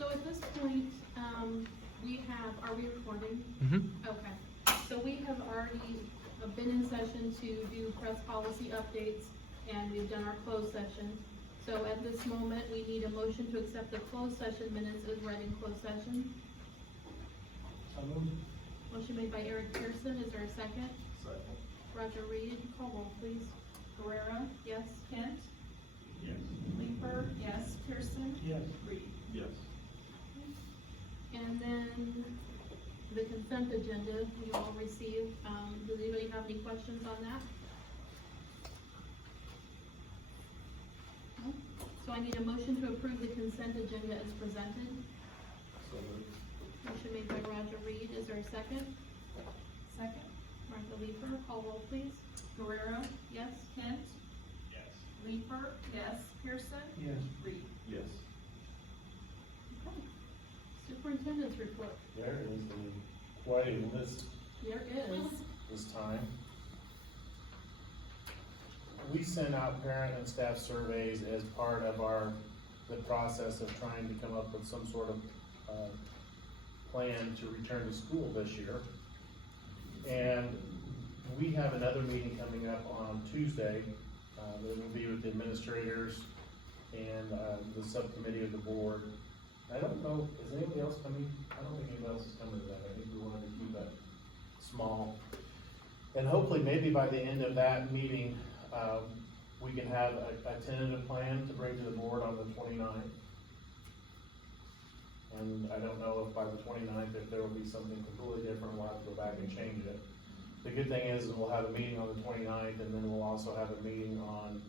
So at this point, are we recording? Mm-hmm. Okay, so we have already been in session to do press policy updates, and we've done our closed session. So at this moment, we need a motion to accept the closed session minutes as read in closed session. So moved. Motion made by Eric Pearson, is there a second? Second. Roger Reed, call roll please. Guerrero, Yes? Kent, Yes. Leeper, yes, Pearson, Yes. Reed. Yes. And then the consent agenda you all received, does anybody have any questions on that? No? So I need a motion to approve the consent agenda as presented. So moved. Motion made by Roger Reed, is there a second? Second. Martha Leeper, call roll please. Guerrero, Yes? Kent, Yes. Leeper, yes, Pearson, Yes. Reed. Yes. Okay. Superintendent's report, There is quite a list there is. this time. We sent out parent and staff surveys as part of the process of trying to come up with some sort of, plan to return to school this year. And we have another meeting coming up on Tuesday, that will be with the administrators and, the subcommittee of the board. I don't know, is anybody else coming? I don't think anybody else is coming to that. I think we wanted to keep that small. And hopefully, maybe by the end of that meeting, we can have a tentative plan to bring to the board on the 29th. And I don't know if by the 29th, if there will be something completely different, we'll have to go back and change it. The good thing is we'll have a meeting on the 29th, and then we'll also have a meeting on,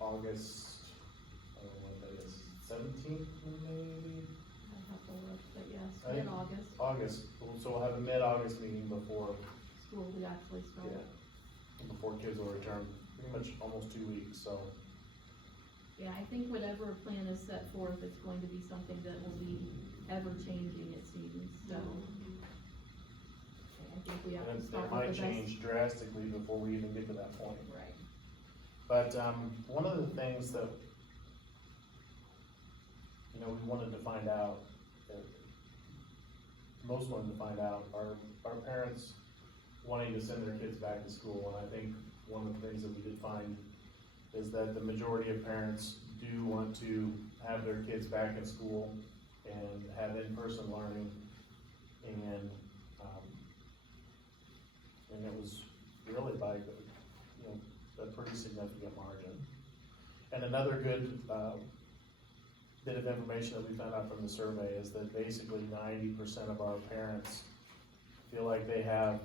August, I don't know what that is, 17th maybe? I have to look, but yes, I think- mid-August, August, so we'll have a mid-August meeting before, school would actually start. before kids will return, pretty much almost 2 weeks, so. Yeah, I think whatever plan is set forth, it's going to be something that will be ever-changing, it seems, so. I think we have And to it start with might the best. change drastically before we even get to that point. Right. But, one of the things that, you know, we wanted to find out, most wanted to find out, are parents wanting to send their kids back to school? And I think one of the things that we did find is that the majority of parents do want to have their kids back in school and have in-person learning. And it was really by, you know, a pretty significant margin. And another good, bit of information that we found out from the survey is that basically 90% of our parents feel like they have,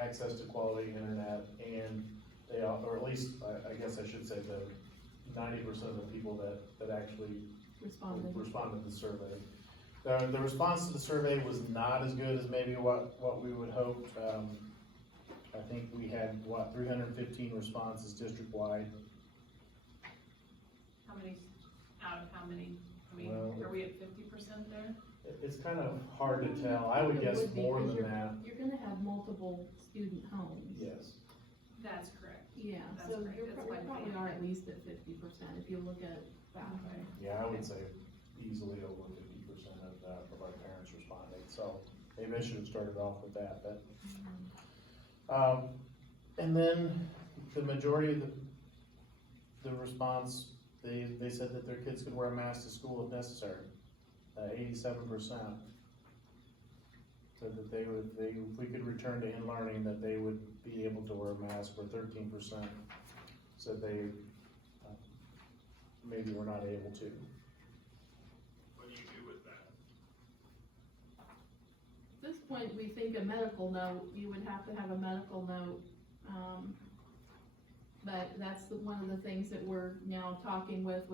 access to quality internet, and they, or at least, I guess I should say that 90% of the people that actually responded to the survey. The response to the survey was not as good as maybe what we would hope. I think we had, 315 responses district-wide. How many, out of how many? I mean, Well, are we at 50% there? It's kind of hard to tell. I would It guess would be, more 'cause than that. You're gonna have multiple student homes. Yes. That's correct. Yeah, That's so right, you're that's probably, why we probably have are it. at least at 50% if you look at it that way. Yeah, I would say easily over 50% of our parents responded. So maybe I should have started off with that, but. And then the majority of the response, they said that their kids could wear a mask to school if necessary. 87% said that if we could return to in-learning, that they would be able to wear a mask, or 13% said they maybe were not able to. What do you do with that? At this point, we think a medical note, you would have to have a medical note. But that's one of the things that we're now talking with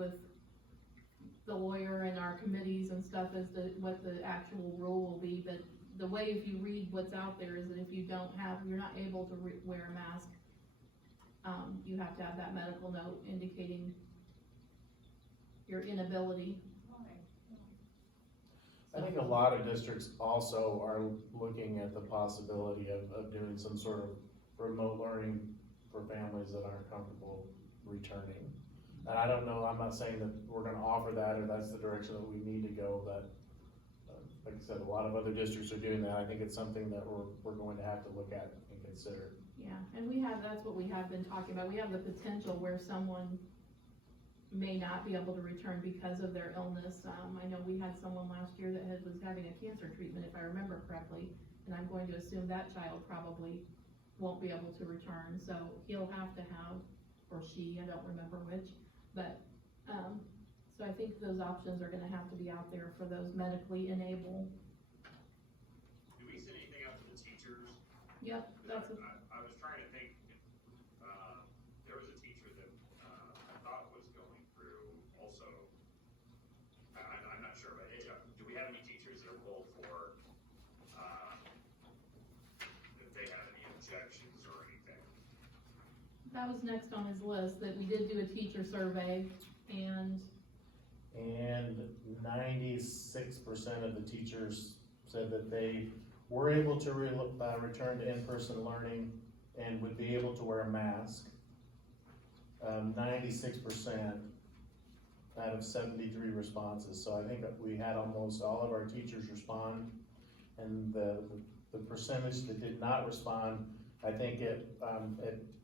the lawyer and our committees and stuff, as to what the actual rule will be. But the way, if you read what's out there, is that if you're not able to wear a mask, you have to have that medical note indicating your inability. I think a lot of districts also are looking at the possibility of doing some sort of remote learning for families that aren't comfortable returning. And I don't know, I'm not saying that we're gonna offer that or that's the direction that we need to go, but like I said, a lot of other districts are doing that. I think it's something that we're going to have to look at and consider. Yeah, and that's what we have been talking about. We have the potential where someone may not be able to return because of their illness. I know we had someone last year that was having a cancer treatment, if I remember correctly, and I'm going to assume that child probably won't be able to return, so he'll have to have, or she, I don't remember which, but, so I think those options are gonna have to be out there for those medically enabled. Do we send anything out to the teachers? Yep, that's a, I was trying to think, there was a teacher that, I thought was going through also, I'm not sure, but do we have any teachers that are pulled for, if they have any objections or anything? that was next on his list, that we did do a teacher survey, and 96% of the teachers said that they were able to return to in-person learning and would be able to wear a mask. 96% out of 73 responses, so I think that we had almost all of our teachers respond, and the percentage that did not respond, I think it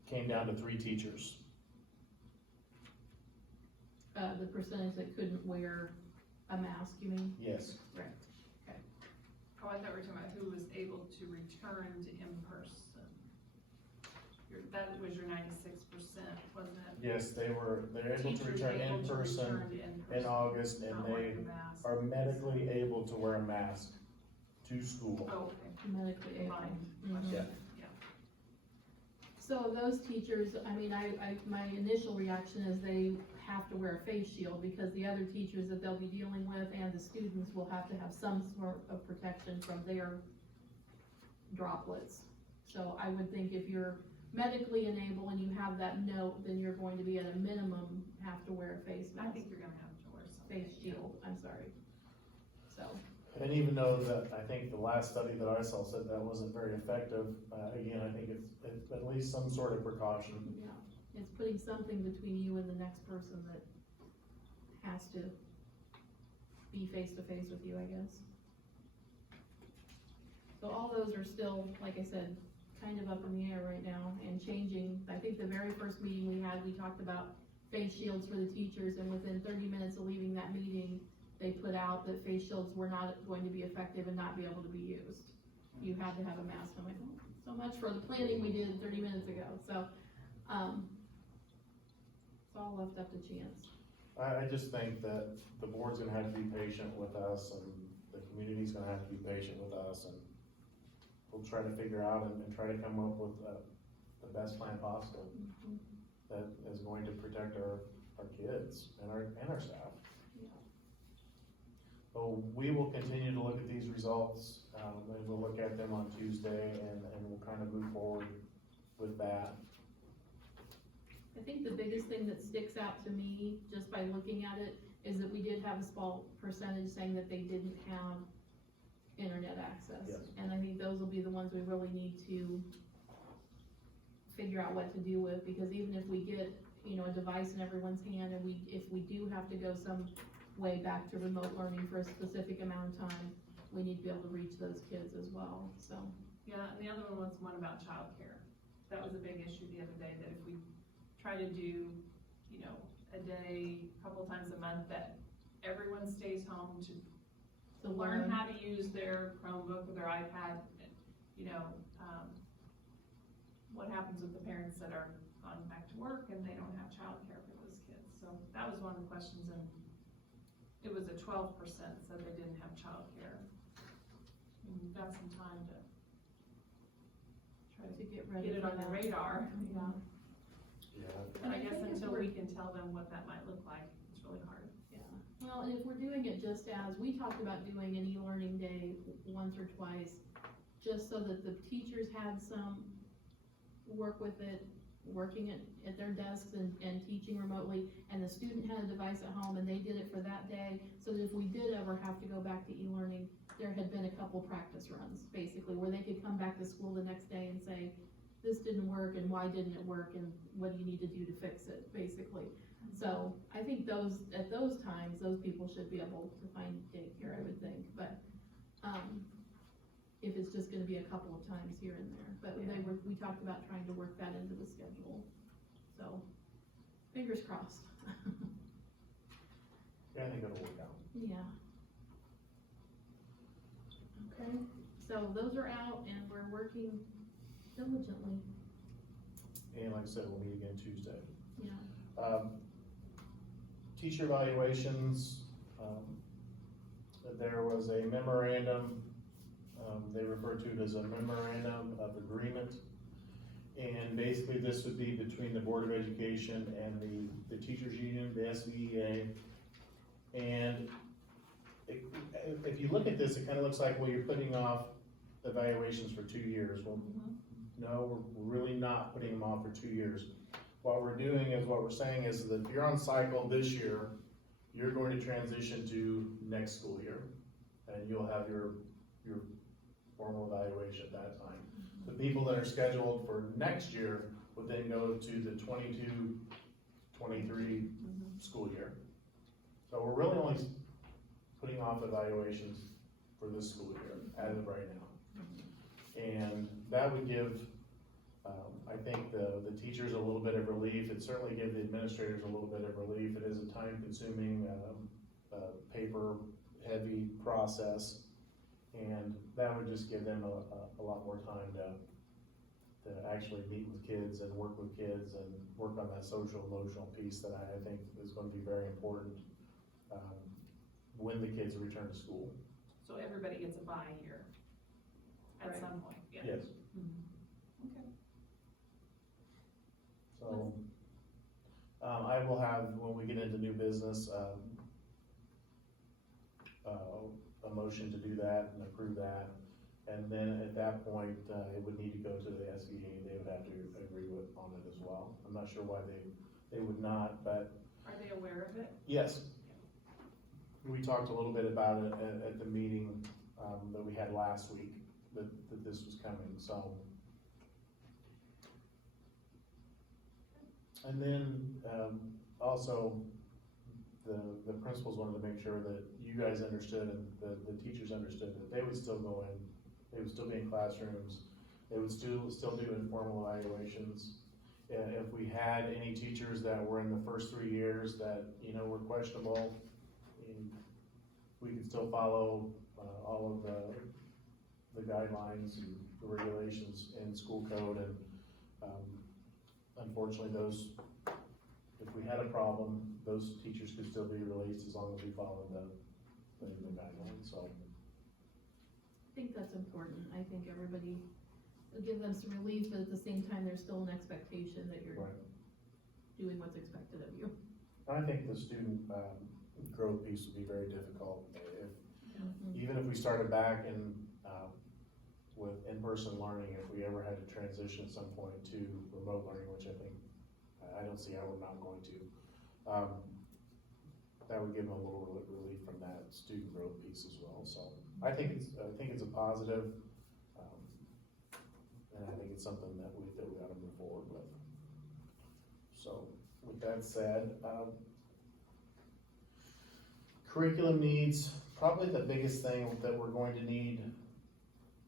came down to 3 teachers. the percentage that couldn't wear a mask, you mean? Yes. Right. Oh, I thought we were talking about who was able to return to in-person. That was your 96%, wasn't it? Yes, they're able to Teachers return able in to person return to in-person, in August, and not they wearing a mask. are medically able to wear a mask to school. Oh, okay. Medically able. Fine. Mhm. Yeah. So those teachers, I mean, my initial reaction is they have to wear a face shield, because the other teachers that they'll be dealing with and the students will have to have some sort of protection from their droplets. So I would think if you're medically enabled and you have that note, then you're going to be at a minimum have to wear a face I mask, think you're gonna have to wear something. face shield, I'm sorry. So, And even though that, I think the last study that I saw said that wasn't very effective, again, I think it's at least some sort of precaution. yeah, it's putting something between you and the next person that has to be face to face with you, I guess. So all those are still, like I said, kind of up in the air right now and changing. I think the very first meeting we had, we talked about face shields for the teachers, and within 30 minutes of leaving that meeting, they put out that face shields were not going to be effective and not be able to be used. You had to have a mask. I'm like, oh, so much for the planning we did 30 minutes ago. So, it's all left up to chance. I just think that the board's gonna have to be patient with us, and the community's gonna have to be patient with us, and we'll try to figure out and try to come up with the best plan possible Mhm. that is going to protect our kids and our staff. Yeah. So we will continue to look at these results, and we'll look at them on Tuesday, and we'll kind of move forward with that. I think the biggest thing that sticks out to me, just by looking at it, is that we did have a small percentage saying that they didn't have internet access. Yes. And I think those will be the ones we really need to figure out what to do with, because even if we get, a device in everyone's hand, and if we do have to go some way back to remote learning for a specific amount of time, we need to be able to reach those kids as well, so. Yeah, and the other one was one about childcare. That was a big issue the other day, that if we try to do, a day, a couple times a month, that everyone stays home to learn how to use their Chromebook or their iPad, what happens with the parents that are gone back to work and they don't have childcare for those kids? So that was one of the questions, and it was a 12% said they didn't have childcare. And we've got some time to try to get ready get it for on the that. radar. Yeah. Yeah. But I And I guess think if until we're- we can tell them what that might look like, it's really hard. Yeah, well, and if we're doing it just as, we talked about doing an e-learning day once or twice, just so that the teachers had some work with it, working at their desks and teaching remotely, and the student had a device at home and they did it for that day, so that if we did ever have to go back to e-learning, there had been a couple practice runs, basically, where they could come back to school the next day and say, this didn't work, and why didn't it work, and what do you need to do to fix it, basically. So, I think at those times, those people should be able to find daycare, I would think, but, if it's just gonna be a couple of times here and there, but we talked about trying to work that into the schedule, so, fingers crossed. Yeah, I think it'll work out. Yeah. Okay, so those are out and we're working diligently, And like I said, we'll meet again Tuesday. yeah. Teacher evaluations, there was a memorandum, they refer to it as a memorandum of agreement. And basically this would be between the Board of Education and the teachers union, the SVEA. And if you look at this, it kind of looks like, well, you're putting off evaluations for 2 years. Well, no, we're really not putting them off for 2 years. What we're doing is, what we're saying is that if you're on cycle this year, you're going to transition to next school year, and you'll have your formal evaluation at that time. The people that are scheduled for next year would then go to the 22-23 school year. So we're really only putting off evaluations for this school year as of right now. And that would give, I think, the teachers a little bit of relief. It certainly gives the administrators a little bit of relief. It is a time-consuming, paper-heavy process, and that would just give them a lot more time to actually meet with kids and work with kids and work on that social emotional piece that I think is going to be very important when the kids return to school. So everybody gets a bye here at Right. some point, yeah. Yes. Okay. So, I will have, when we get into new business, a motion to do that and approve that. And then at that point, it would need to go to the SVA, they would have to agree on it as well. I'm not sure why they would not, but. Are they aware of it? Yes. We talked a little bit about it at the meeting, that we had last week, that this was coming, so. And then, also, the principals wanted to make sure that you guys understood and the teachers understood that they would still go in, they would still be in classrooms, they would still do informal evaluations. If we had any teachers that were in the first 3 years that, were questionable, we could still follow, all of the guidelines and the regulations in school code, and, unfortunately, if we had a problem, those teachers could still be released as long as we followed the guidelines, so. I think that's important. I think everybody, it'll give them some relief, but at the same time, there's still an expectation that you're Right. doing what's expected of you. I think the student, growth piece would be very difficult. Even if we started back with in-person learning, if we ever had to transition at some point to remote learning, which I think, I don't see how we're not going to, that would give them a little relief from that student growth piece as well. So I think it's a positive, and I think it's something that we ought to move forward with. So with that said, curriculum needs, probably the biggest thing that we're going to need,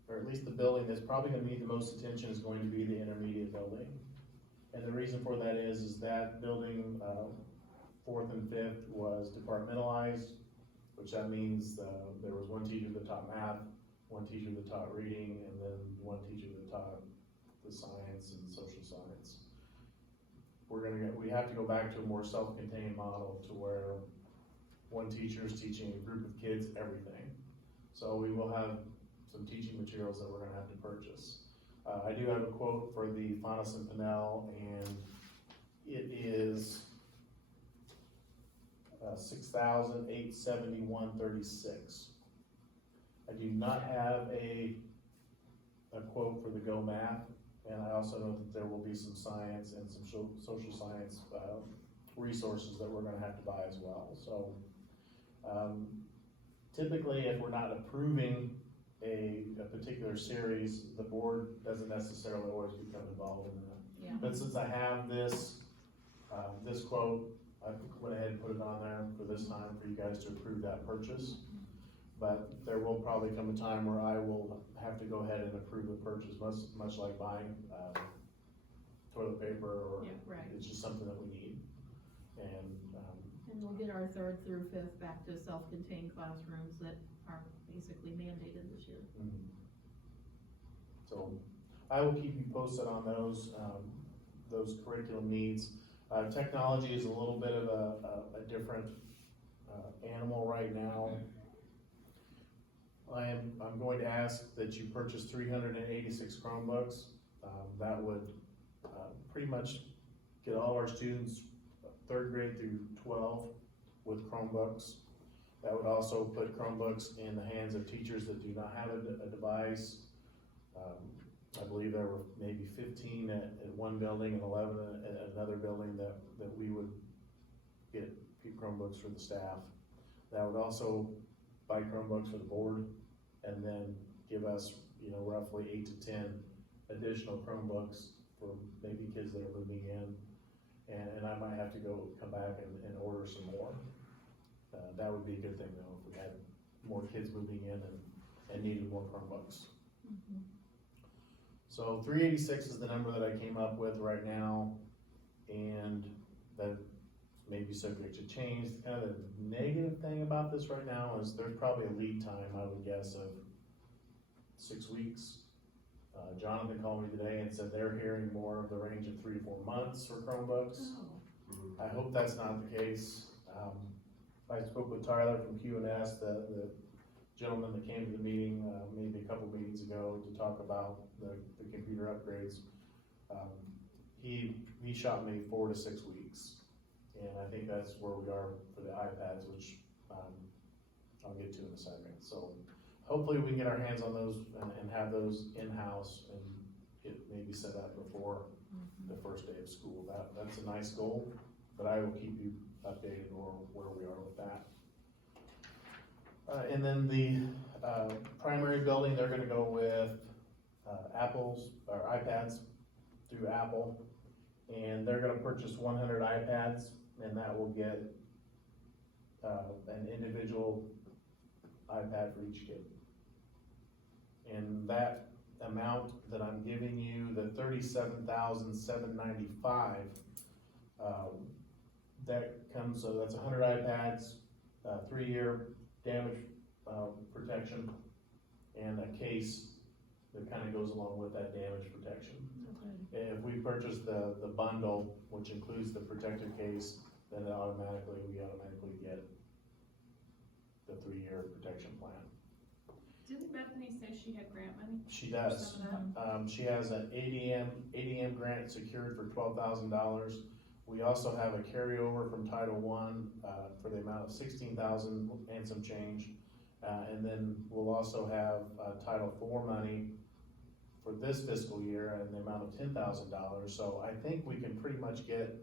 or at least the building that's probably gonna need the most attention, is going to be the intermediate building. And the reason for that is that building, 4th and 5th was departmentalized, which that means, there was one teacher that taught math, one teacher that taught reading, and then one teacher that taught the science and social science. We have to go back to a more self-contained model to where one teacher is teaching a group of kids everything. So we will have some teaching materials that we're gonna have to purchase. I do have a quote for the Faunus and Pinnell, and it is $6,871.36. I do not have a quote for the Go Math, and I also know that there will be some science and some social science resources that we're gonna have to buy as well. So typically, if we're not approving a particular series, the board doesn't necessarily always become involved in that. Yeah. But since I have this quote, I went ahead and put it on there for this time for you guys to approve that purchase. But there will probably come a time where I will have to go ahead and approve the purchase, much like buying, toilet paper, or Yeah, right. it's just something that we need. And, And we'll get our 3rd through 5th back to self-contained classrooms that are basically mandated this year. so, I will keep you posted on those curriculum needs. Technology is a little bit of a different, animal right now. I'm going to ask that you purchase 386 Chromebooks. That would, pretty much get all our students 3rd grade through 12 with Chromebooks. That would also put Chromebooks in the hands of teachers that do not have a device. I believe there were maybe 15 at one building and 11 at another building that we would get Chromebooks for the staff. That would also buy Chromebooks for the board, and then give us, roughly 8 to 10 additional Chromebooks for maybe kids that are moving in. And I might have to come back and order some more. That would be a good thing though, if we had more kids moving in and needed more Chromebooks. So 386 is the number that I came up with right now, and that may be subject to change. Kind of the negative thing about this right now is there's probably a lead time, I would guess, of 6 weeks. Jonathan called me today and said they're hearing more of the range of 3 to 4 months for Chromebooks. Oh. I hope that's not the case. I spoke with Tyler from QNS, the gentleman that came to the meeting, maybe a couple meetings ago, to talk about the computer upgrades. He shot me 4 to 6 weeks, and I think that's where we are for the iPads, which I'll get to in a second. So hopefully we can get our hands on those and have those in-house and get maybe set up before the first day of school. That's a nice goal, but I will keep you updated on where we are with that. And then the primary building, they're gonna go with iPads through Apple, and they're gonna purchase 100 iPads, and that will get an individual iPad for each kid. And that amount that I'm giving you, the $37,795, that comes, so that's 100 iPads, 3-year damage protection, and a case that kind of goes along with that damage protection. Okay. If we purchase the bundle, which includes the protective case, then we automatically get the 3-year protection plan. Didn't Bethany say she had grant money? She does. For some of that? She has an ADM grant secured for $12,000. We also have a carryover from Title I for the amount of $16,000 and some change. And then we'll also have Title IV money for this fiscal year in the amount of $10,000. So I think we can pretty much get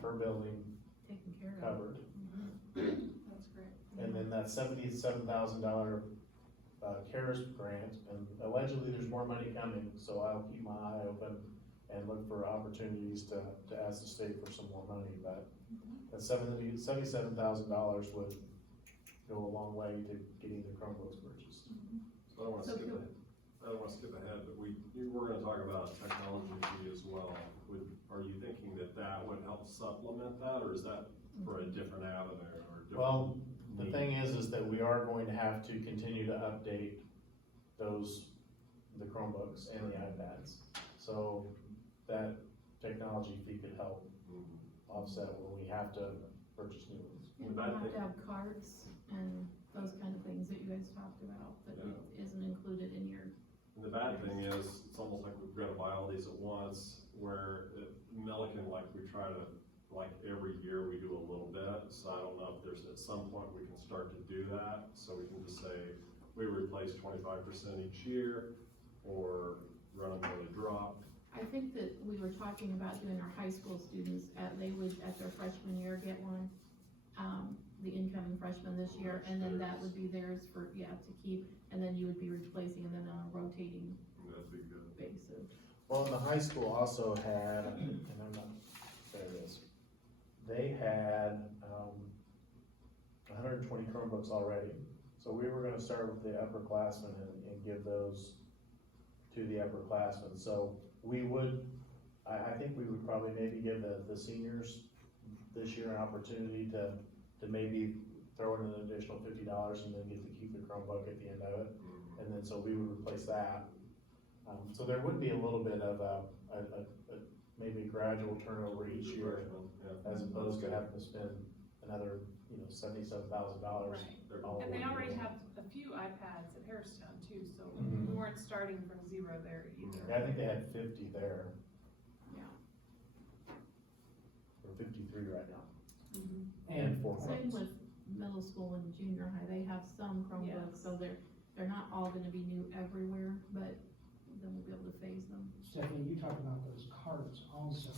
her building Taken care of. covered. That's great. And then that $77,000 CARES grant, and allegedly there's more money coming, so I'll keep my eye open and look for opportunities to ask the state for some more money, but that $77,000 would go a long way to getting the Chromebooks purchased. So I don't wanna So skip could- I don't wanna skip ahead, but we're gonna talk about a technology fee as well. Are you thinking that would help supplement that, or is that for a different avenue or different? Well, the need? thing is that we are going to have to continue to update the Chromebooks and the iPads. So that technology fee could help Mhm. offset when we have to purchase new ones. And The we'll bad have thing- to have cards and those kind of things that you guys talked about, that Yeah. isn't included in your. And the bad thing is, it's almost like we've gotta buy all these at once, where at Milliken, like, we try to, like, every year we do a little bit, so I don't know if there's, at some point, we can start to do that, so we can just say, we replace 25% each year, or run them with a drop. I think that we were talking about doing our high school students, they would, at their freshman year, get one, the incoming freshmen this year, and then that would be theirs to keep, and then you would be replacing them on a rotating That'd be good. basis. Well, and the high school also had, and I'm not, there it is. they had, 120 Chromebooks already. So we were gonna start with the upperclassmen and give those to the upperclassmen. So we would, I think we would probably maybe give the seniors this year an opportunity to maybe throw in an additional $50 and then get to keep the Chromebook at the end of it. And then, so we would replace that. So there would be a little bit of a maybe gradual turnover each year, Yeah. as opposed to having to spend another, $77,000. Right. And they already have a few iPads at Harristown too, so Mhm. we weren't starting from zero there either. Yeah, I think they had 50 there, Yeah. or 53 right now. Mhm. And 4 Same phones. with middle school and junior high, they have some Chromebooks, Yes. so they're not all gonna be new everywhere, but then we'll be able to phase them. Stephanie, you talked about those carts also.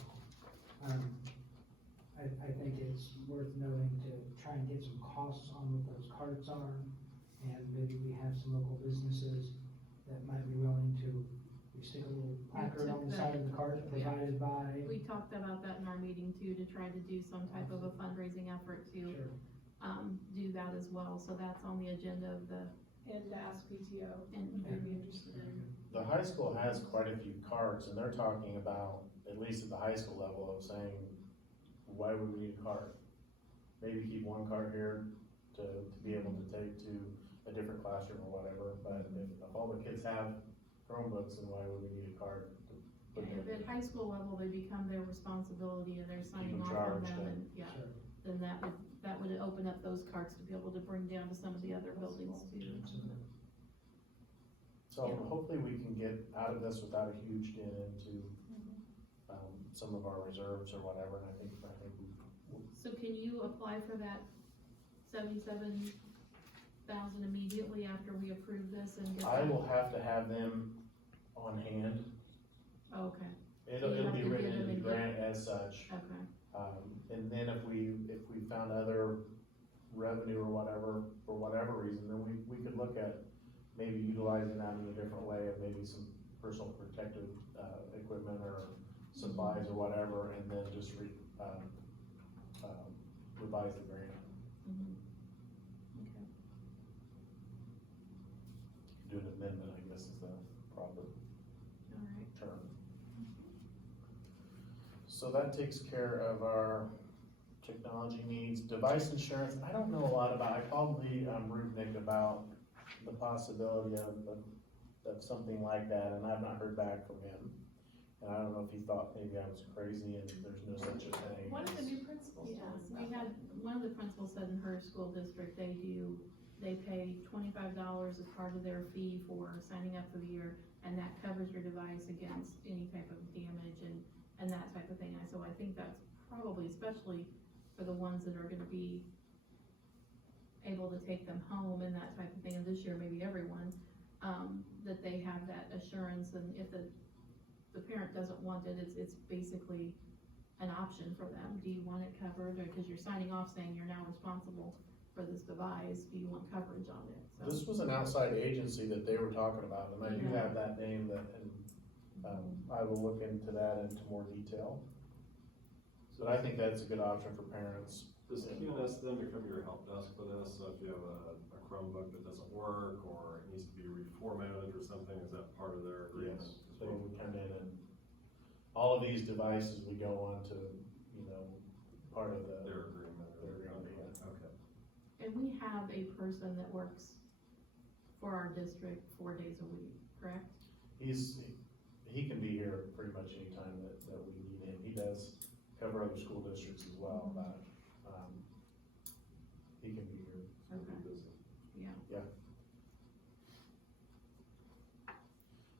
I think it's worth noting to try and get some costs on what those carts are. And maybe we have some local businesses that might be willing to, we stick a little placard on the side of the cart provided by. We talked about that in our meeting too, to try to do some type of a fundraising effort to, Sure. do that as well, so that's on the agenda of the, And to ask PTO, and they'd be interested in. The high school has quite a few carts, and they're talking about, at least at the high school level, of saying, why would we need a cart? Maybe keep one cart here to be able to take to a different classroom or whatever, but if all the kids have Chromebooks, then why would we need a cart? to put if them- at high school level, they become their responsibility and they're signing them off on charged, them, yeah. and, yeah, Sure. then that would open up those carts to be able to bring down to some of the other buildings too. So Yeah. hopefully we can get out of this without a huge dent into, some of our reserves or whatever, and I think we, So can you apply for that 77,000 immediately after we approve this and get I that? will have to have them on hand. Oh, okay, It'll You have be to written get into them the in grant as such. okay, And then if we found other revenue or whatever, for whatever reason, then we could look at maybe utilizing that in a different way, of maybe some personal protective, equipment or supplies or whatever, and then just revise the grant. mhm. Okay, Do an amendment, I guess is the proper alright, term. So that takes care of our technology needs. Device insurance, I don't know a lot about, I called the Rubnik about the possibility of something like that, and I've not heard back from him. And I don't know if he thought maybe I was crazy and there's no such a thing. One of the new principals yeah, told us we about had, that. one of the principals said in her school district, they pay $25 as part of their fee for signing up for the year, and that covers your device against any type of damage and that type of thing. So I think that's probably, especially for the ones that are gonna be able to take them home and that type of thing, and this year maybe everyone, that they have that assurance, and if the parent doesn't want it, it's basically an option for them. Do you want it covered, or, cause you're signing off saying you're now responsible for this device, do you want coverage on it? So, This was an outside agency that they were talking about, and I do Yeah. have that name and I will look into that into more detail. But I think that's a good option for parents. Does QNS then become your help desk for this? So if you have a Chromebook that doesn't work, or it needs to be reformatted or something, is that part of their agreement? Yes, they would come in and, all of these devices we go on to, part of Their agreement. Their agreement, yeah. Okay. and we have a person that works for our district 4 days a week, correct? He can be here pretty much anytime that we need him. He does cover other school districts as well, but, he can be here. It'll be Okay. busy. Yeah,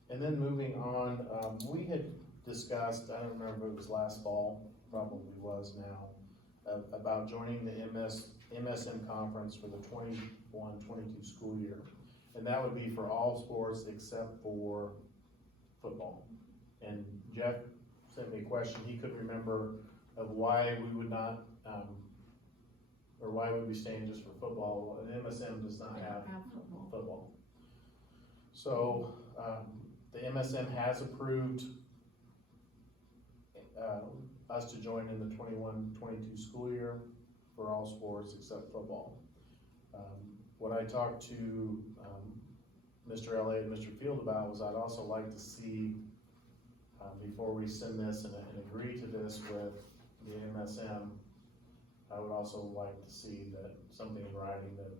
And then moving on, we had discussed, I don't remember if it was last fall, probably was now, about joining the MSM conference for the 21-22 school year. And that would be for all sports except for football. And Jeff sent me a question, he couldn't remember of why we would not, or why would we staying just for football, and MSM does not have football. football. So, the MSM has approved, us to join in the 21-22 school year for all sports except football. What I talked to, Mr. Elliott and Mr. Field about was I'd also like to see, before we send this and agree to this with the MSM, I would also like to see that something in writing that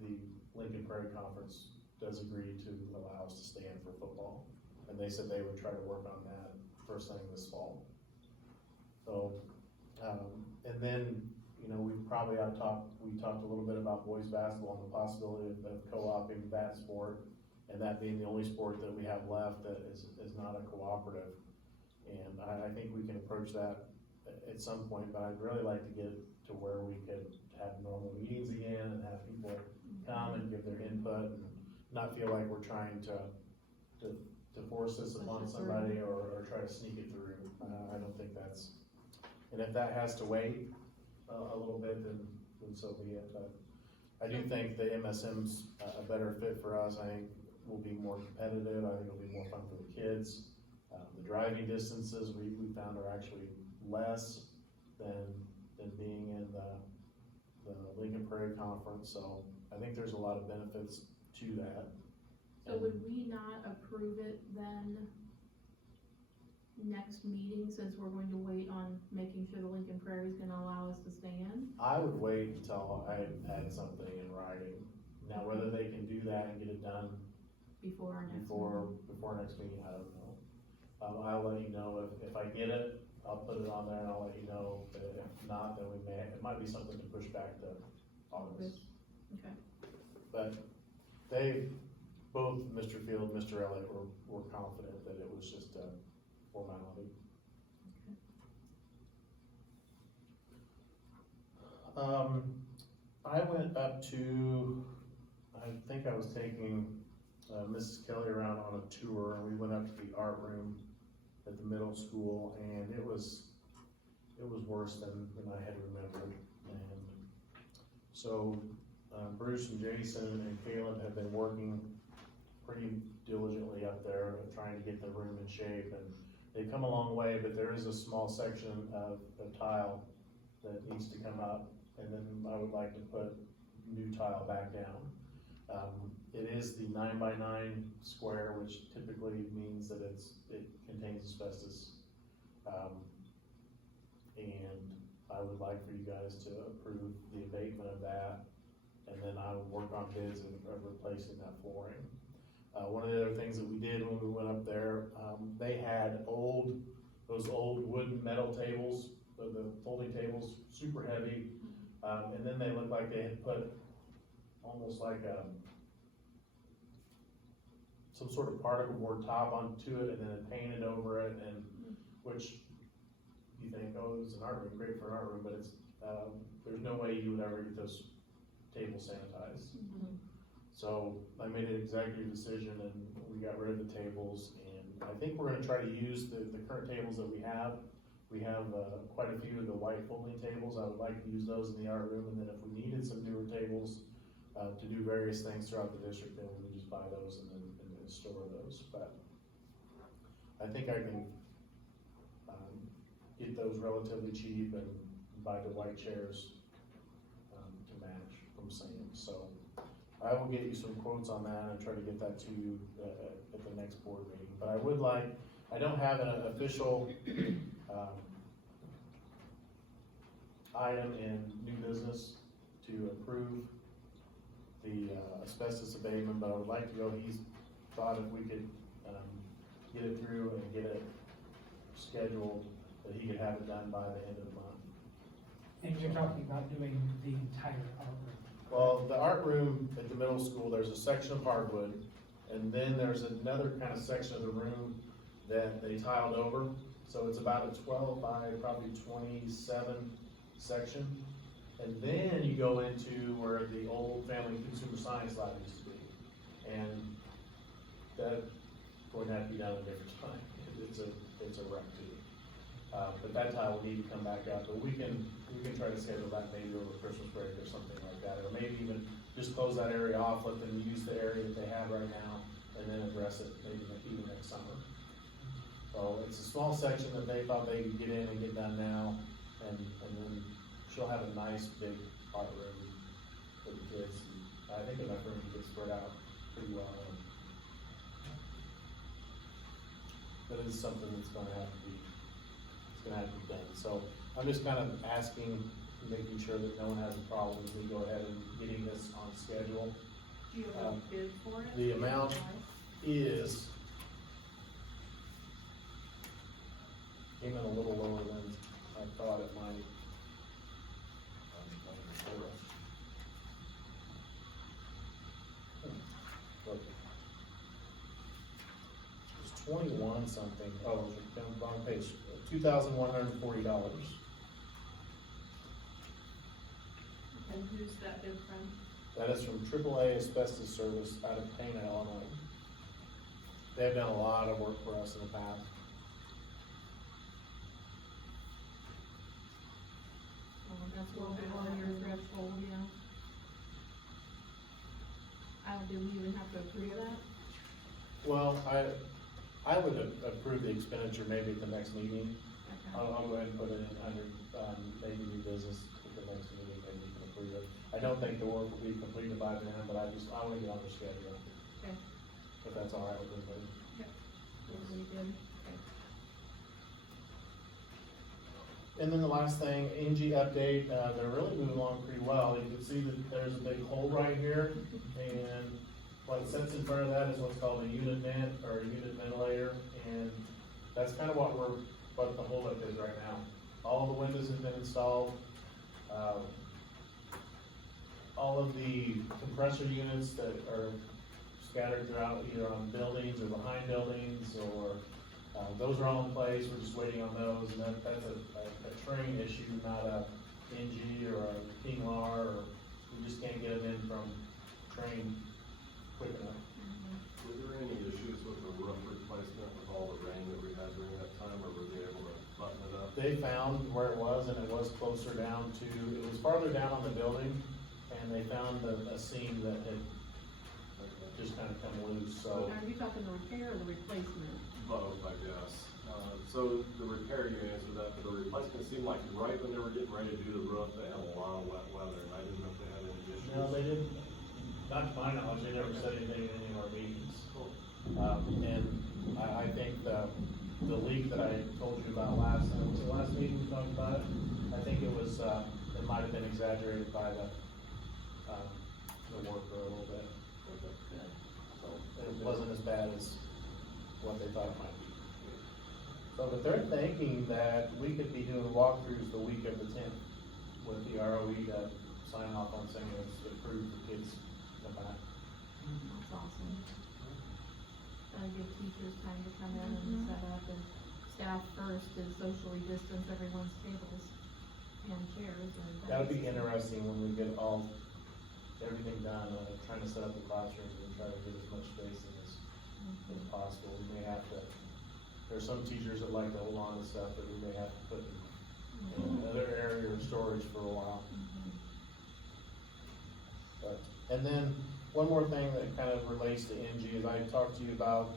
the Lincoln Prairie Conference does agree to allow us to stand for football. And they said they would try to work on that first thing this fall. So, and then, you know, we talked a little bit about boys basketball and the possibility of co-oping that sport, and that being the only sport that we have left that is not a cooperative. And I think we can approach that at some point, but I'd really like to get to where we could have normal meetings again and have people come and give their input and not feel like we're trying to force this upon somebody or try to sneak it through. I don't think that's, and if that has to wait a little bit, then so be it. But I do think the MSM's a better fit for us. I think we'll be more competitive. I think it'll be more fun for the kids. The driving distances we found are actually less than being in the Lincoln Prairie Conference. So I think there's a lot of benefits to that. So would we not approve it then next meeting, since we're going to wait on making sure the Lincoln Prairie is gonna allow us to stand? I would wait until I had something in writing. Now, whether they can do that and get it done Before our next before next meeting, I don't know. I'll let you know if I get it, I'll put it on there and I'll let you know. But if not, then it might be something to push back to August. Okay. But both Mr. Field and Mr. Elliott were confident that it was just a formality. I went up to, I think I was taking Mrs. Kelly around on a tour, and we went up to the art room at the middle school, and it was worse than I had remembered. And so Bruce and Jason and Caleb have been working pretty diligently up there trying to get the room in shape, and they've come a long way, but there is a small section of tile that needs to come up, and then I would like to put new tile back down. It is the 9x9 square, which typically means that it contains asbestos. And I would like for you guys to approve the abatement of that, and then I will work on bids of replacing that flooring. One of the other things that we did when we went up there, they had those old wooden metal tables, the folding tables, super heavy, and then they looked like they had put almost like some sort of particle board top onto it and then painted over it, and which you think, oh, it's an art room, great for an art room, but it's there's no way you would ever get those tables sanitized. So I made an executive decision and we got rid of the tables, and I think we're gonna try to use the current tables that we have. We have quite a few of the white folding tables. I would like to use those in the art room, and then if we needed some newer tables to do various things throughout the district, then we would just buy those and then store those. But I think I can get those relatively cheap and buy the white chairs to match from Sam. So I will get you some quotes on that and try to get that to you at the next board meeting. But I don't have an official item in new business to approve the asbestos abatement, but I would like to go, he's thought if we could get it through and get it scheduled, that he could have it done by the end of the month. And you're talking about doing the entire art room? Well, the art room at the middle school, there's a section of hardwood, and then there's another kind of section of the room that they tiled over. So it's about a 12 by probably 27 section. And then you go into where the old family consumer science lab used to be. And that's going to have to be done at a different time. It's a wreck too. But that tile will need to come back up, but we can try to schedule that maybe over Christmas break or something like that, or maybe even just close that area off, let them use the area that they have right now, and then address it maybe even next summer. So it's a small section that they thought they could get in and get done now, and then she'll have a nice big art room for the kids. And I think enough room to get spread out pretty well. And that is something that's gonna have to be done. So I'm just kind of asking, making sure that no one has a problem as we go ahead and getting this on schedule. Do you have a bid for it? The amount is, came in a little lower than I thought it might. Look. It's 21 something, oh, it's wrong page, $2,140. And who's that bid from? That is from AAA Asbestos Service out of Payne, Illinois. They've done a lot of work for us in the past. That's a little bit on your threshold, yeah. Do we even have to approve that? Well, I would approve the expenditure maybe at the next meeting. Okay. I'll go ahead and put it in under, maybe new business at the next meeting, maybe you can approve it. I don't think the work will be completed by then, but I wanna get on the schedule. Okay. If that's all right with everybody. Really good. Okay. And then the last thing, Angie update, they're really moving along pretty well. You can see that there's a big hole right here, and what sits in front of that is what's called a unit vent, or a unit ventilator, and that's kind of what the holdup is right now. All the windows have been installed. All of the compressor units that are scattered throughout, either on buildings or behind buildings, or those are all in place. We're just waiting on those, and that's a train issue, not a NG or a King Lar, or we just can't get them in from train quick enough. Were there any issues with the roof replacement with all the rain that we had during that time, or were they able to button it up? They found where it was, and it was closer down to, it was farther down on the building, and they found a seam that had just kind of come loose, so. Are you talking the repair or the replacement? Both, I guess. So the repair, you answered that, but the replacement seemed like right when they were getting ready to do the roof, they had a lot of wet weather, and I didn't know if they had any issues. No, they didn't, not to my knowledge, they never said anything in any of our meetings. And I think the leak that I told you about was the last meeting we talked about it? I think it was, it might have been exaggerated by the worker a little bit. So it wasn't as bad as what they thought it might be. So, but they're thinking that we could be doing walkthroughs the week of the 10th with the ROE to sign off on saying it's approved for kids to come back. That's awesome. Give teachers time to come in and set up, and staff first is socially distance everyone's tables and chairs and. That'll be interesting when we get everything done, trying to set up the classrooms and try to get as much spacing as possible. We may have to, there's some teachers that like to hold on to stuff that we may have to put in another area of storage for a while. But, and then, one more thing that kind of relates to NG is I talked to you about,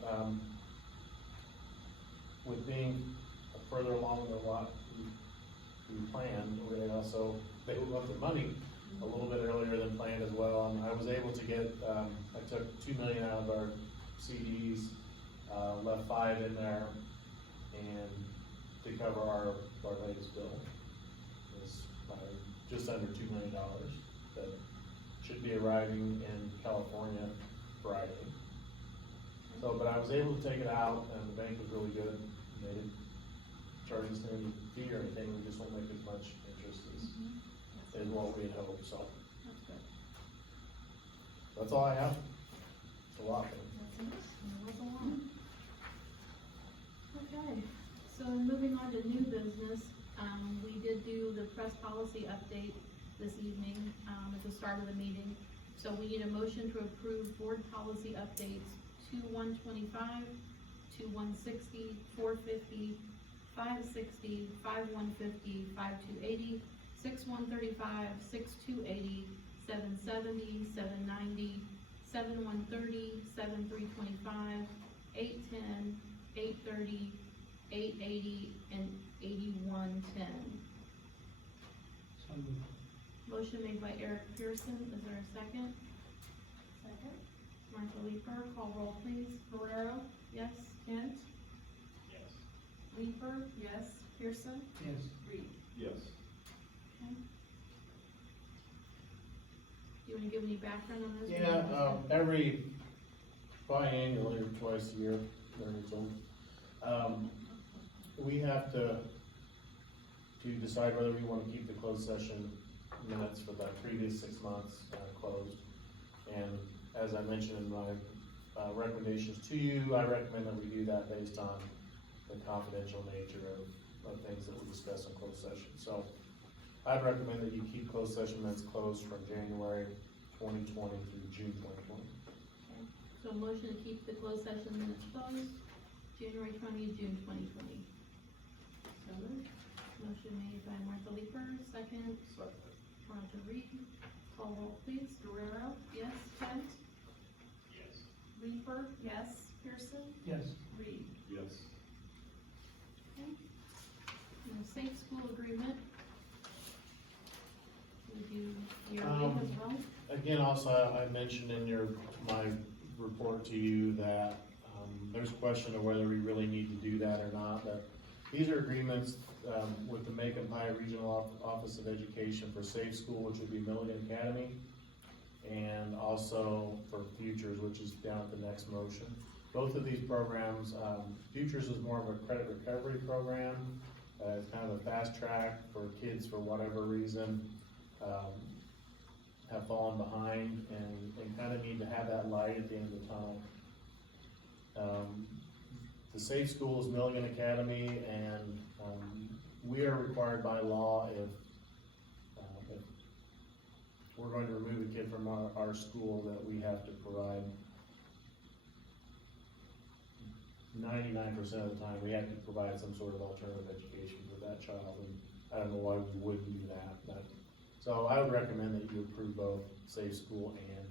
with being further along than what we planned, we also, they want the money a little bit earlier than planned as well. I was able to get, I took $2 million out of our CDs, left 5 in there, and to cover our latest bill. It's just under $2 million that should be arriving in California Friday. So, but I was able to take it out, and the bank was really good. They didn't charge us any fee or anything, we just won't make as much interest as what we had hoped, so. That's good. That's all I have. It's a lot. That's it. That was a lot. Okay, so moving on to new business, we did do the press policy update this evening, at the start of the meeting. So we need a motion to approve board policy updates 2125, 2160, 450, 560, 5150, 5280, 6135, 6280, 770, 790, 7130, 7325, 810, 830, 880 and 8110. So moved. Motion made by Eric Pearson, is there a second? Second. Martha Leeper, call roll please. Guerrero, Yes? Kent, Yes. Leeper, yes, Pearson, Yes. Reed. Yes. Do you wanna give any background on this? Yeah, every biannually or twice a year, we have to decide whether we wanna keep the closed session minutes for the previous 6 months, closed. And as I mentioned in my, recommendations to you, I recommend that we do that based on the confidential nature of things that we discuss in closed session. So I'd recommend that you keep closed session minutes closed from January 2020 through June 2020. So motion to keep the closed session minutes closed, January 20, June 2020. So moved. Motion made by Martha Leeper, second, Second. Martha Reed, call roll please. Guerrero, Yes? Kent, Yes. Leeper, yes, Pearson, Yes. Reed. Yes. And the safe school agreement. We do yearly as well. Again, also, I mentioned in my report to you that, there's a question of whether we really need to do that or not, but these are agreements, with the Macon Pike Regional Office of Education for Safe School, which would be Milligan Academy, and also for Futures, which is down at the next motion. Both of these programs, Futures is more of a credit recovery program. It's kind of a fast track for kids for whatever reason, have fallen behind and kind of need to have that light at the end of the tunnel. The Safe School is Milligan Academy, and we are required by law if we're going to remove a kid from our school, that we have to provide 99% of the time, we have to provide some sort of alternative education for that child, and I don't know why we wouldn't do that, but, so I would recommend that you approve both Safe School and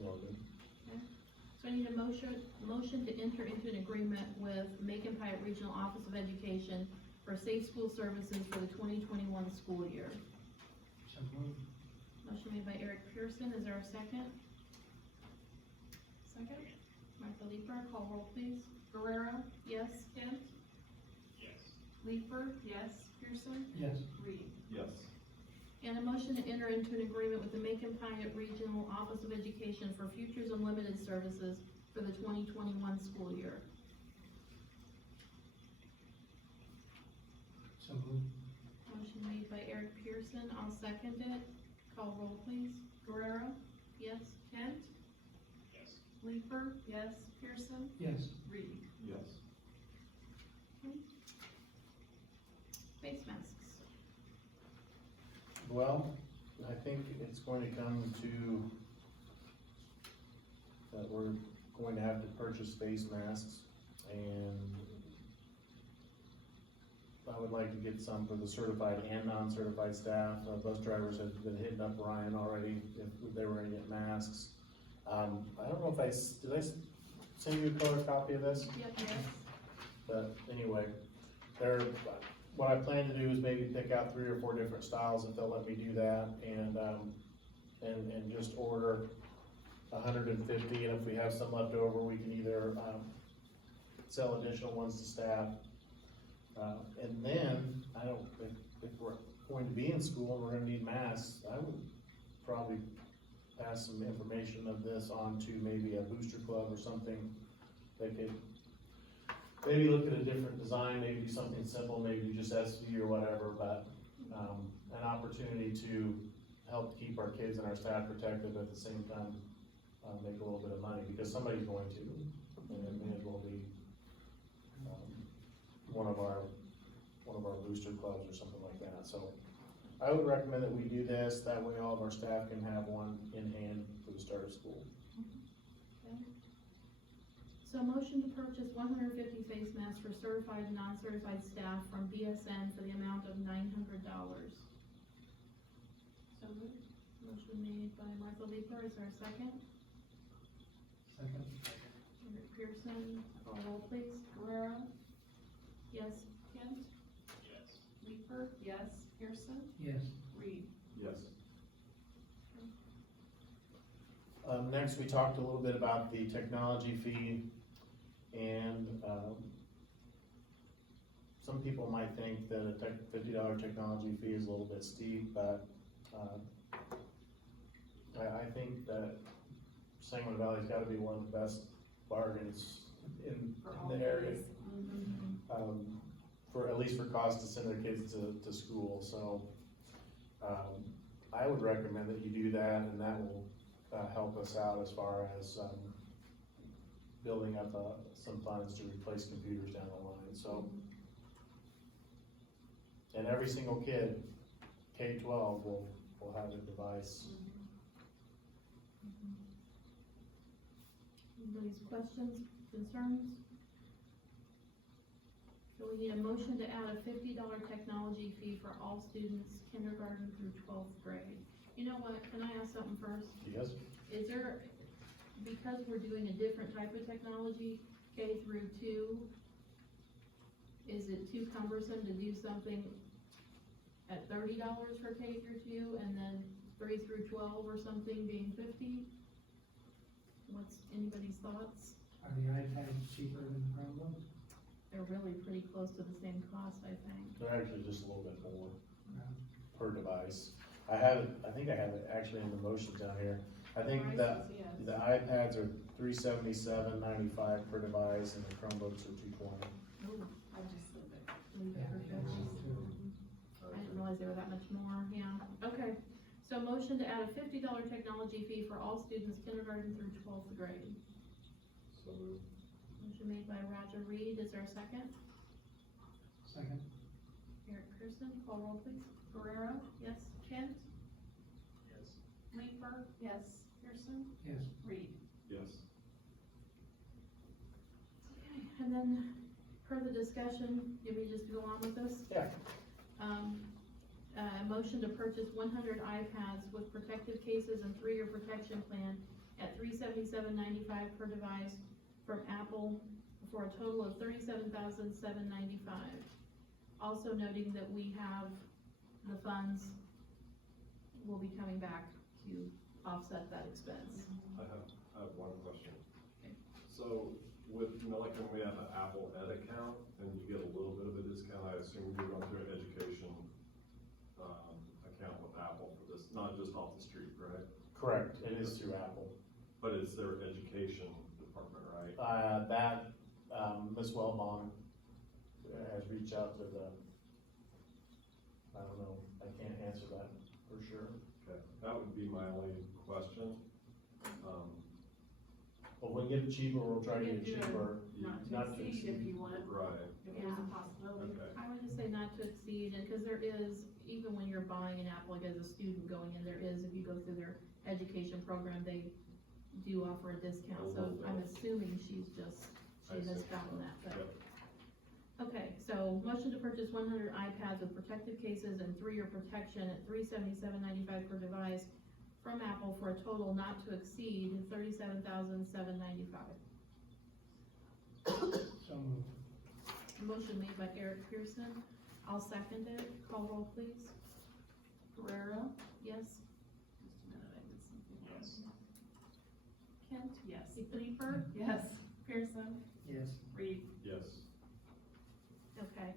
Milligan. So I need a motion to enter into an agreement with Macon Pike Regional Office of Education for safe school services for the 2021 school year. So moved. Motion made by Eric Pearson, is there a second? Second. Martha Leeper, call roll please. Guerrero, Yes? Kent, Yes. Leeper, yes, Pearson, Yes. Reed. Yes. And a motion to enter into an agreement with the Macon Pike Regional Office of Education for Futures Unlimited Services for the 2021 school year. So moved. Motion made by Eric Pearson, I'll second it. Call roll please. Guerrero, Yes? Kent, Yes. Leeper, yes, Pearson, Yes. Reed. Yes. Face masks. Well, I think it's going to come to that we're going to have to purchase face masks, and I would like to get some for the certified and non-certified staff. Bus drivers have been hitting up Ryan already if they were gonna get masks. I don't know if did I send you a color copy of this? Yep. Yes. But anyway, what I plan to do is maybe pick out 3 or 4 different styles if they'll let me do that, and just order 150, and if we have some left over, we can either, sell additional ones to staff. And then, if we're going to be in school and we're gonna need masks, I would probably pass some information of this on to maybe a booster club or something. They could maybe look at a different design, maybe do something simple, maybe do just SV or whatever, but, an opportunity to help keep our kids and our staff protected at the same time, make a little bit of money, because somebody's going to, and it may as well be, one of our booster clubs or something like that. So I would recommend that we do this, that way all of our staff can have one in hand for the start of school. Okay. So a motion to purchase 150 face masks for certified and non-certified staff from BSN for the amount of $900. So moved. Motion made by Martha Leeper, is there a second? Second. Eric Pearson, call roll please. Guerrero, Yes. Kent? Yes. Leeper? Yes. Pearson? Yes. Reed? Yes. Next, we talked a little bit about the technology fee, and, some people might think that a $50 technology fee is a little bit steep, but, I think that Sangamon Valley's gotta be one of the best bargains in For all the area. days. For, at least for cost to send their kids to school, so, I would recommend that you do that, and that will, help us out as far as, building up, some funds to replace computers down the line, so. And every single kid, K-12, will have a device. Anybody's questions, concerns? So we need a motion to add a $50 technology fee for all students, kindergarten through 12th grade. You know what, can I ask something first? Yes? Is there, because we're doing a different type of technology, K through 2, is it too cumbersome to do something at $30 for K through 2, and then 3 through 12 or something being 50? What's anybody's thoughts? Are the iPads cheaper than the Chromebooks? They're really pretty close to the same cost, I think. They're actually just a little bit more No. per device. I think I have it actually in the motions down here. I think that Prices, yes. the iPads are $377.95 per device, and the Chromebooks are $220. Ooh, I just said that. really Yeah, perfect. too. I didn't realize they were that much more, yeah, okay. So motion to add a $50 technology fee for all students kindergarten through 12th grade. So moved. Motion made by Roger Reed, is there a second? Second. Eric Pearson, call roll please. Guerrero? Yes. Kent? Yes. Leeper? Yes. Pearson? Yes. Reed? Yes. Okay, and then per the discussion, did we just go on with this? Yeah. Motion to purchase 100 iPads with protective cases and 3-year protection plan at $377.95 per device from Apple for a total of $37,795. Also noting that we have the funds will be coming back to offset that expense. I have one question. Okay. So with Milliken, we have an Apple Ed account, and you get a little bit of a discount. I assume you're going through an education, account with Apple for this, not just off the street, right? Correct, it is through Apple. But it's their education department, right? Ms. Wellbon has reached out to the, I don't know, I can't answer that for sure. Okay, that would be my only question. But when we get it cheaper, we'll try to get it We can do it. cheaper. Not to exceed if you want, Right, if there's a possibility. okay. I would just say not to exceed, and because there is, even when you're buying an Apple, like as a student going in, there is, if you go through their education program, they do offer a discount, so I'm assuming she I has see. gotten that, but. Yep. Okay, so motion to purchase 100 iPads with protective cases and 3-year protection at $377.95 per device from Apple for a total not to exceed $37,795. So moved. Motion made by Eric Pearson, I'll second it, call roll please. Guerrero? Yes? Just a minute, I did something. Yes. Kent? Yes. Leeper? Yes. Pearson? Yes. Reed? Yes. Okay,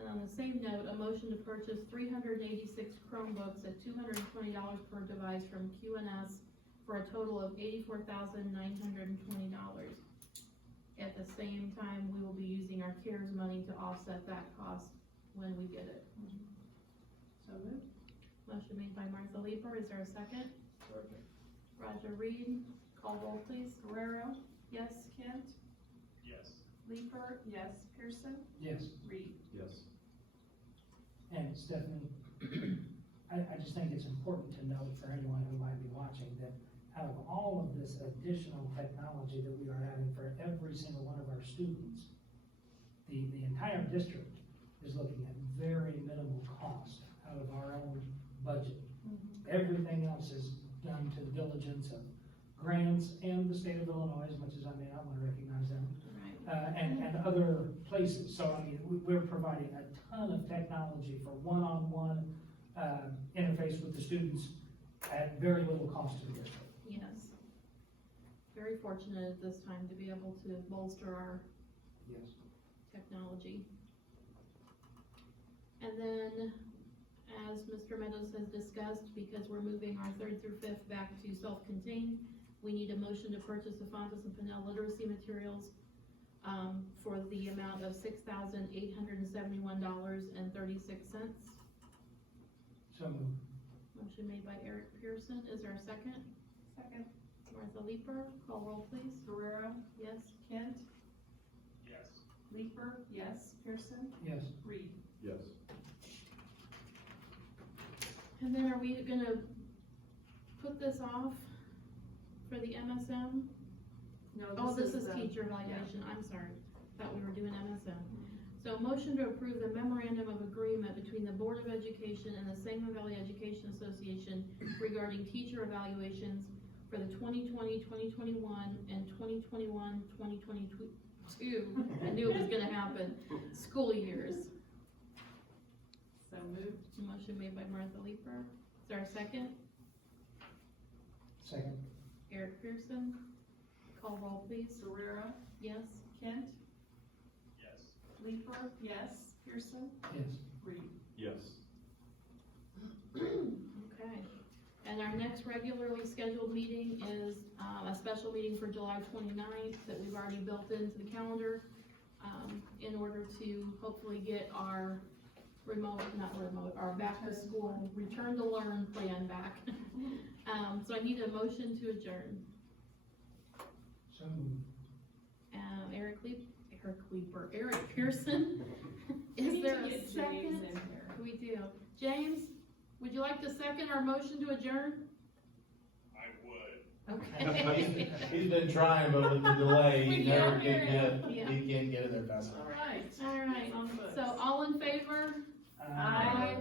and on the same note, a motion to purchase 386 Chromebooks at $220 per device from QNS for a total of $84,920. At the same time, we will be using our CARES money to offset that cost when we get it. So moved. Motion made by Martha Leeper, is there a second? Second. Roger Reed, call roll please. Guerrero? Yes? Kent? Yes. Leeper? Yes. Pearson? Yes. Reed? Yes. And Stephanie, I just think it's important to note for anyone who might be watching that out of all of this additional technology that we are adding for every single one of our students, the entire district is looking at very minimal cost out of our own budget. Everything else is done to the diligence of grants and the state of Illinois, as much as I may not want to recognize them. Right. and other places. So, I mean, we're providing a ton of technology for one-on-one, interface with the students at very little cost to the district. Yes. Very fortunate at this time to be able to bolster our Yes. technology. And then, as Mr. Meadows has discussed, because we're moving our 3rd through 5th back to self-contained, we need a motion to purchase the Fontes and Pinnell literacy materials for the amount of $6,871.36. So moved. Motion made by Eric Pearson, is there a second? Second. Martha Leeper, call roll please. Guerrero, Yes? Kent, Yes. Leeper, yes, Pearson, Yes. Reed. Yes. And then are we gonna put this off for the MSM? No, Oh, this is the- teacher evaluation, I'm sorry, thought we were doing MSM. So motion to approve the memorandum of agreement between the Board of Education and the Sangamon Valley Education Association regarding teacher evaluations for the 2020, 2021, and 2021, 2022, I knew it was gonna happen, school years. So moved. Motion made by Martha Leeper, is there a second? Second. Eric Pearson, call roll please. Guerrero, Yes? Kent, Yes. Leeper, yes, Pearson, Yes. Reed. Yes. Okay, and our next regularly scheduled meeting is, a special meeting for July 29th that we've already built into the calendar, in order to hopefully get our our back to school, return to learn plan back. So I need a motion to adjourn. So moved. Eric Pearson, We is need there to a get James second? in here. We do. James, would you like to second our motion to adjourn? I would. Okay. He's been trying, but with the delay, We he never can't hear can him. get, he can't get in there fast enough. All right. All right, so all in favor? Aye.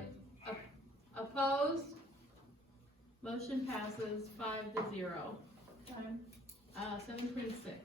Opposed? Motion passes 5-0. Time. 7:26.